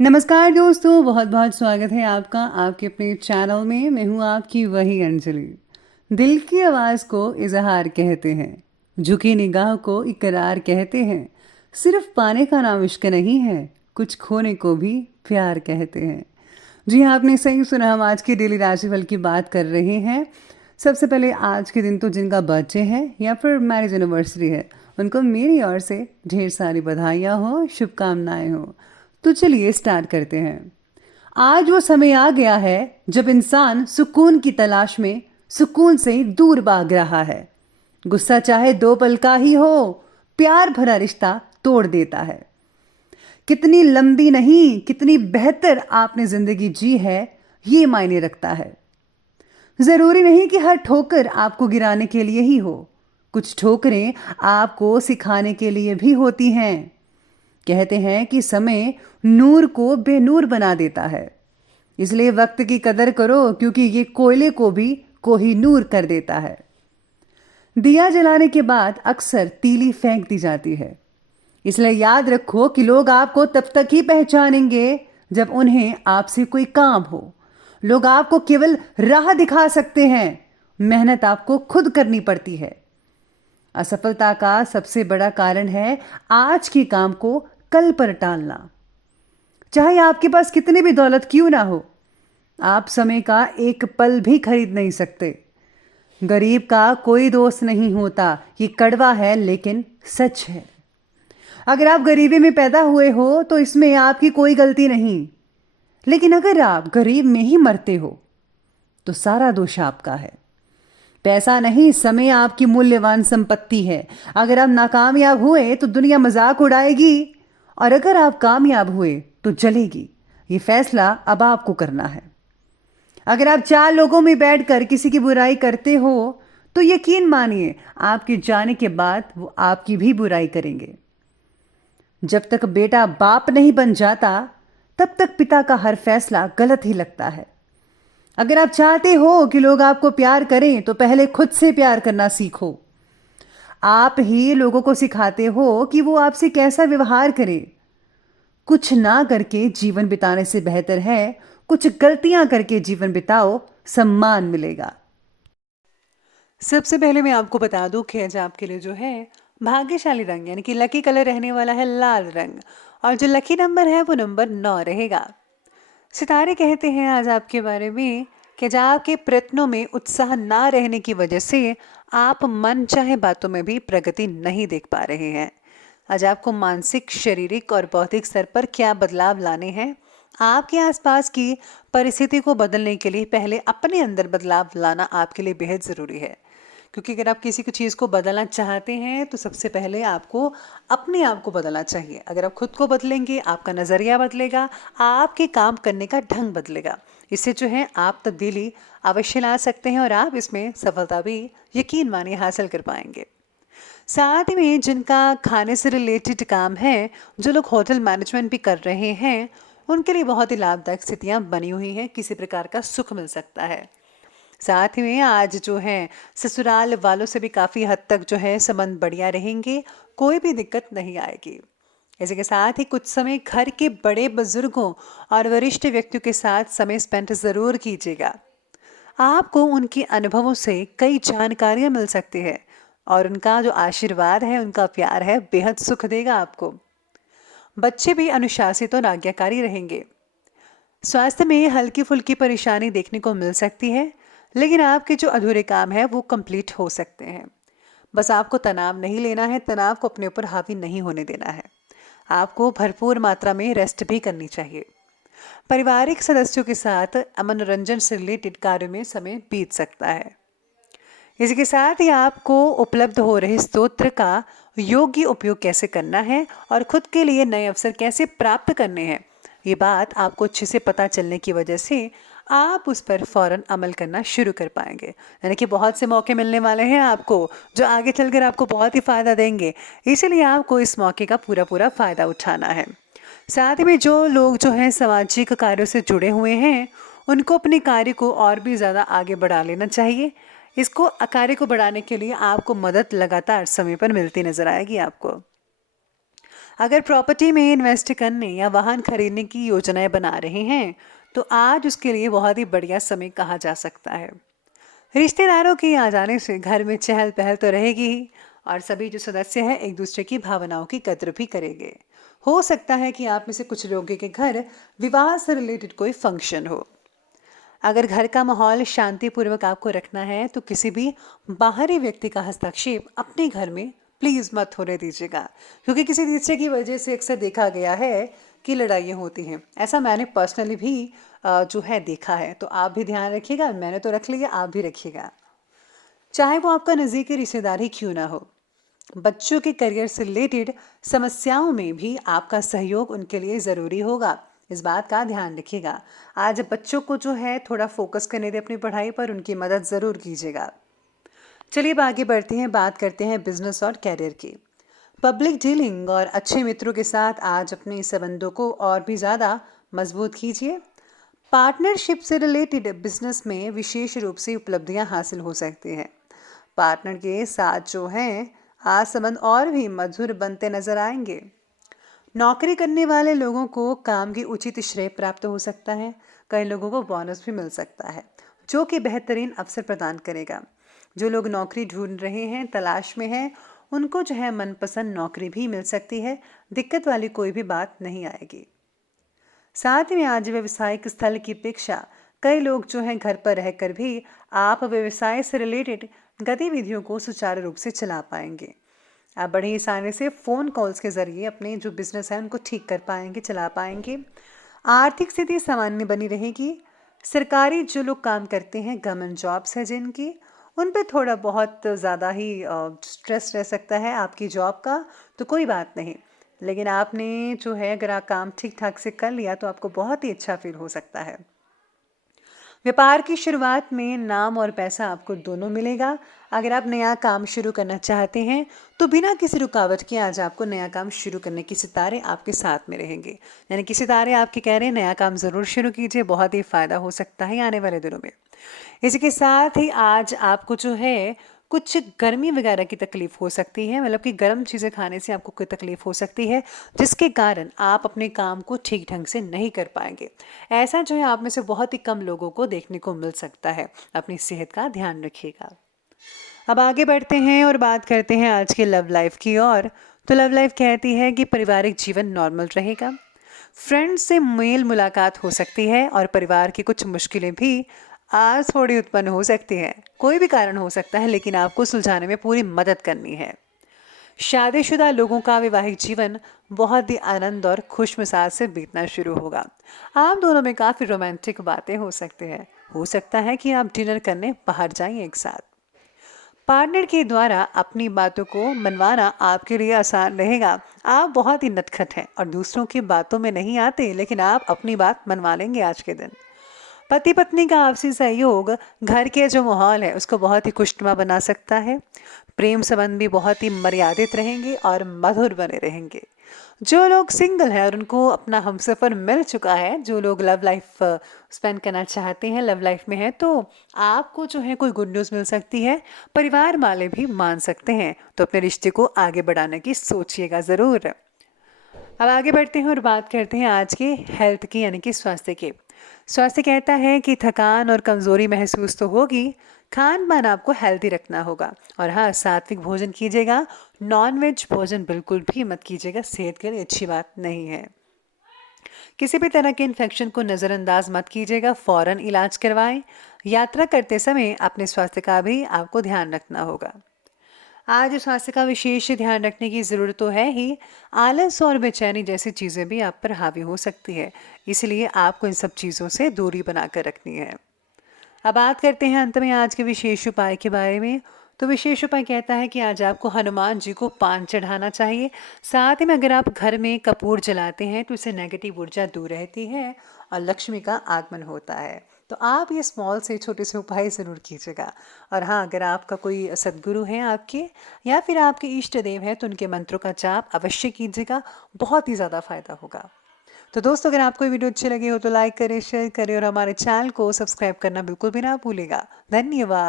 नमस्कार दोस्तों, बहुत बहुत स्वागत है आपका आपके अपने चैनल में। मैं हूँ आपकी वही अंजलि। दिल की आवाज़ को इजहार कहते हैं, झुकी निगाह को इकरार कहते हैं। सिर्फ पाने का नाम इश्क नहीं है, कुछ खोने को भी प्यार कहते हैं। जी हाँ, आपने सही सुना। हम आज की डेली राशिफल की बात कर रहे हैं। सबसे पहले आज के दिन तो जिनका बर्थडे है या फिर मैरिज एनिवर्सरी है, उनको मेरी ओर से ढेर सारी बधाइयाँ हो, शुभकामनाएं हो। तो चलिए स्टार्ट करते हैं। आज वो समय आ गया है जब इंसान सुकून की तलाश में सुकून से दूर भाग रहा है। गुस्सा चाहे 2 पल का ही हो, प्यार भरा रिश्ता तोड़ देता है। कितनी लंबी नहीं, कितनी बेहतर आपने जिंदगी जी है, ये मायने रखता है। जरूरी नहीं कि हर ठोकर आपको गिराने के लिए ही हो। कुछ ठोकरें आपको सिखाने के लिए भी होती हैं। कहते हैं कि समय नूर को बेनूर बना देता है। इसलिए वक्त की कदर करो, क्योंकि ये कोयले को भी कोहिनूर कर देता है। दिया जलाने के बाद अक्सर तीली फेंक दी जाती है। इसलिए याद रखो कि लोग आपको तब तक ही पहचानेंगे जब उन्हें आपसे कोई काम हो। लोग आपको केवल राह दिखा सकते हैं, मेहनत आपको खुद करनी पड़ती है। असफलता का सबसे बड़ा कारण है आज के काम को कल पर टालना। चाहे आपके पास कितनी भी दौलत क्यों ना हो, आप समय का एक पल भी खरीद नहीं सकते। गरीब का कोई दोस्त नहीं होता, ये कड़वा है लेकिन सच है। अगर आप गरीबी में पैदा हुए हो तो इसमें आपकी कोई गलती नहीं, लेकिन अगर आप गरीब में ही मरते हो तो सारा दोष आपका है। पैसा नहीं, समय आपकी मूल्यवान संपत्ति है। अगर आप नाकामयाब हुए तो दुनिया मजाक उड़ाएगी, और अगर आप कामयाब हुए तो जलेगी। ये फैसला अब आपको करना है। अगर आप 4 लोगों में बैठकर किसी की बुराई करते हो तो यकीन मानिए आपके जाने के बाद वो आपकी भी बुराई करेंगे। जब तक बेटा बाप नहीं बन जाता तब तक पिता का हर फैसला गलत ही लगता है। अगर आप चाहते हो कि लोग आपको प्यार करें तो पहले खुद से प्यार करना सीखो। आप ही लोगों को सिखाते हो कि वो आपसे कैसा व्यवहार करें। कुछ ना करके जीवन बिताने से बेहतर है कुछ गलतियां करके जीवन बिताओ, सम्मान मिलेगा। सबसे पहले मैं आपको बता दूं कि आज आपके लिए जो है भाग्यशाली रंग यानी कि लकी कलर रहने वाला है लाल रंग, और जो लकी नंबर है वो नंबर 9 रहेगा। सितारे कहते हैं आज आपके बारे में कि आज आपके प्रयत्नों में उत्साह ना रहने की वजह से आप मन चाहे बातों में भी प्रगति नहीं देख पा रहे हैं। आज आपको मानसिक, शारीरिक और बौद्धिक स्तर पर क्या बदलाव लाने हैं। आपके आसपास की परिस्थिति को बदलने के लिए पहले अपने अंदर बदलाव लाना आपके लिए बेहद ज़रूरी है। क्योंकि अगर आप किसी चीज़ को बदलना चाहते हैं तो सबसे पहले आपको अपने आप को बदलना चाहिए। अगर आप खुद को बदलेंगे, आपका नज़रिया बदलेगा, आपके काम करने का ढंग बदलेगा। इससे जो है आप तब्दीली अवश्य ला सकते हैं और आप इसमें सफलता भी यकीन मानिए हासिल कर पाएंगे। साथ ही में जिनका खाने से रिलेटेड काम है, जो लोग होटल मैनेजमेंट भी कर रहे हैं, उनके लिए बहुत ही लाभदायक स्थितियाँ बनी हुई हैं। किसी प्रकार का सुख मिल सकता है। साथ ही में आज जो है ससुराल वालों से भी काफ़ी हद तक जो है संबंध बढ़िया रहेंगे, कोई भी दिक्कत नहीं आएगी। इसी के साथ ही कुछ समय घर के बड़े बुजुर्गों और वरिष्ठ व्यक्तियों के साथ समय स्पेंड ज़रूर कीजिएगा। आपको उनके अनुभवों से कई जानकारियाँ मिल सकती है, और उनका जो आशीर्वाद है, उनका प्यार है, बेहद सुख देगा आपको। बच्चे भी अनुशासित और आज्ञाकारी रहेंगे। स्वास्थ्य में हल्की फुल्की परेशानी देखने को मिल सकती है, लेकिन आपके जो अधूरे काम है वो कंप्लीट हो सकते हैं। बस आपको तनाव नहीं लेना है, तनाव को अपने ऊपर हावी नहीं होने देना है। आपको भरपूर मात्रा में रेस्ट भी करनी चाहिए। पारिवारिक सदस्यों के साथ मनोरंजन से रिलेटेड कार्यों में समय बीत सकता है। इसी के साथ ही आपको उपलब्ध हो रहे स्तोत्र का योग्य उपयोग कैसे करना है और खुद के लिए नए अवसर कैसे प्राप्त करने हैं, ये बात आपको अच्छे से पता चलने की वजह से आप उस पर फौरन अमल करना शुरू कर पाएंगे। यानी कि बहुत से मौके मिलने वाले हैं आपको, जो आगे चलकर आपको बहुत ही फ़ायदा देंगे। इसीलिए आपको इस मौके का पूरा पूरा फ़ायदा उठाना है। साथ ही में जो लोग जो हैं सामाजिक कार्यों से जुड़े हुए हैं, उनको अपने कार्य को और भी ज़्यादा आगे बढ़ा लेना चाहिए। इसको कार्य को बढ़ाने के लिए आपको मदद लगातार समय पर मिलती नजर आएगी आपको। अगर प्रॉपर्टी में इन्वेस्ट करने या वाहन खरीदने की योजनाएं बना रहे हैं तो आज उसके लिए बहुत ही बढ़िया समय कहा जा सकता है। रिश्तेदारों के आ जाने से घर में चहल पहल तो रहेगी ही और सभी जो सदस्य हैं एक दूसरे की भावनाओं की कद्र भी करेंगे। हो सकता है कि आप में से कुछ लोगों के घर विवाह से रिलेटेड कोई फंक्शन हो। अगर घर का माहौल शांतिपूर्वक आपको रखना है तो किसी भी बाहरी व्यक्ति का हस्तक्षेप अपने घर में प्लीज़ मत होने दीजिएगा, क्योंकि किसी तीसरे की वजह से अक्सर देखा गया है कि लड़ाइयाँ होती हैं। ऐसा मैंने पर्सनली भी जो है देखा है, तो आप भी ध्यान रखिएगा। मैंने तो रख लिया, आप भी रखिएगा, चाहे वो आपका नज़दीकी रिश्तेदार ही क्यों ना हो। बच्चों के करियर से रिलेटेड समस्याओं में भी आपका सहयोग उनके लिए ज़रूरी होगा, इस बात का ध्यान रखिएगा। आज बच्चों को जो है थोड़ा फोकस करने दें अपनी पढ़ाई पर, उनकी मदद ज़रूर कीजिएगा। चलिए अब आगे बढ़ते हैं, बात करते हैं बिजनेस और कैरियर की। पब्लिक डीलिंग और अच्छे मित्रों के साथ आज अपने संबंधों को और भी ज़्यादा मजबूत कीजिए। पार्टनरशिप से रिलेटेड बिजनेस में विशेष रूप से उपलब्धियां हासिल हो सकती हैं। पार्टनर के साथ जो हैं आज संबंध और भी मधुर बनते नजर आएंगे। नौकरी करने वाले लोगों को काम की उचित श्रेय प्राप्त हो सकता है। कई लोगों को बोनस भी मिल सकता है जो कि बेहतरीन अवसर प्रदान करेगा। जो लोग नौकरी ढूंढ रहे हैं, तलाश में हैं, उनको जो है मनपसंद नौकरी भी मिल सकती है। दिक्कत वाली कोई भी बात नहीं आएगी। साथ में आज व्यवसायिक स्थल की अपेक्षा कई लोग जो हैं घर पर रहकर भी आप व्यवसाय से रिलेटेड गतिविधियों को सुचारू रूप से चला पाएंगे। आप बड़ी आसानी से फ़ोन कॉल्स के ज़रिए अपने जो बिजनेस है उनको ठीक कर पाएंगे, चला पाएंगे। आर्थिक स्थिति सामान्य बनी रहेगी। सरकारी जो लोग काम करते हैं, गवर्नमेंट जॉब्स है जिनकी, उन पे थोड़ा बहुत ज़्यादा ही स्ट्रेस रह सकता है आपकी जॉब का, तो कोई बात नहीं। लेकिन आपने जो है अगर आप काम ठीक ठाक से कर लिया तो आपको बहुत ही अच्छा फील हो सकता है। व्यापार की शुरुआत में नाम और पैसा आपको दोनों मिलेगा। अगर आप नया काम शुरू करना चाहते हैं तो बिना किसी रुकावट के आज आपको नया काम शुरू करने की सितारे आपके साथ में रहेंगे। यानी कि सितारे आपके कह रहे हैं नया काम ज़रूर शुरू कीजिए, बहुत ही फ़ायदा हो सकता है आने वाले दिनों में। इसी के साथ ही आज आपको जो है कुछ गर्मी वगैरह की तकलीफ हो सकती है, मतलब कि गर्म चीज़ें खाने से आपको कोई तकलीफ हो सकती है जिसके कारण आप अपने काम को ठीक ढंग से नहीं कर पाएंगे। ऐसा जो है आप में से बहुत ही कम लोगों को देखने को मिल सकता है। अपनी सेहत का ध्यान रखिएगा। अब आगे बढ़ते हैं और बात करते हैं आज के लव लाइफ की ओर। तो लव लाइफ कहती है कि पारिवारिक जीवन नॉर्मल रहेगा। फ्रेंड्स से मेल मुलाकात हो सकती है और परिवार की कुछ मुश्किलें भी आज थोड़ी उत्पन्न हो सकती हैं। कोई भी कारण हो सकता है, लेकिन आपको सुलझाने में पूरी मदद करनी है। शादीशुदा लोगों का वैवाहिक जीवन बहुत ही आनंद और खुश मिजाज से बीतना शुरू होगा। आप दोनों में काफ़ी रोमांटिक बातें हो सकती हैं। हो सकता है कि आप डिनर करने बाहर जाएं एक साथ। पार्टनर के द्वारा अपनी बातों को मनवाना आपके लिए आसान रहेगा। आप बहुत ही नटखट हैं और दूसरों की बातों में नहीं आते, लेकिन आप अपनी बात मनवा लेंगे आज के दिन। पति पत्नी का आपसी सहयोग घर के जो माहौल है उसको बहुत ही खुशनुमा बना सकता है। प्रेम संबंध भी बहुत ही मर्यादित रहेंगे और मधुर बने रहेंगे। जो लोग सिंगल हैं और उनको अपना हमसफ़र मिल चुका है, जो लोग लव लाइफ स्पेंड करना चाहते हैं, लव लाइफ में है, तो आपको जो है कोई गुड न्यूज़ मिल सकती है। परिवार वाले भी मान सकते हैं, तो अपने रिश्ते को आगे बढ़ाने की सोचिएगा ज़रूर। अब आगे बढ़ते हैं और बात करते हैं आज के हेल्थ की, यानी कि स्वास्थ्य की। स्वास्थ्य कहता है कि थकान और कमज़ोरी महसूस तो होगी। खान पान आपको हेल्दी रखना होगा और हाँ, सात्विक भोजन कीजिएगा। नॉनवेज भोजन बिल्कुल भी मत कीजिएगा, सेहत के लिए अच्छी बात नहीं है। किसी भी तरह के इन्फेक्शन को नज़रअंदाज मत कीजिएगा, फ़ौरन इलाज करवाएं। यात्रा करते समय अपने स्वास्थ्य का भी आपको ध्यान रखना होगा। आज स्वास्थ्य का विशेष ध्यान रखने की ज़रूरत तो है ही। आलस और बेचैनी जैसी चीज़ें भी आप पर हावी हो सकती है, इसलिए आपको इन सब चीज़ों से दूरी बनाकर रखनी है। अब बात करते हैं अंत में आज के विशेष उपाय के बारे में। तो विशेष उपाय कहता है कि आज आपको हनुमान जी को पान चढ़ाना चाहिए। साथ ही में अगर आप घर में कपूर जलाते हैं तो इससे नेगेटिव ऊर्जा दूर रहती है और लक्ष्मी का आगमन होता है। तो आप ये स्मॉल से छोटे से उपाय ज़रूर कीजिएगा। और हाँ, अगर आपका कोई सद्गुरु है आपके या फिर आपके इष्ट देव हैं तो उनके मंत्रों का जाप अवश्य कीजिएगा, बहुत ही ज़्यादा फायदा होगा। तो दोस्तों, अगर आपको ये वीडियो अच्छी लगी हो तो लाइक करें, शेयर करें और हमारे चैनल को सब्सक्राइब करना बिल्कुल भी ना भूलिएगा। धन्यवाद।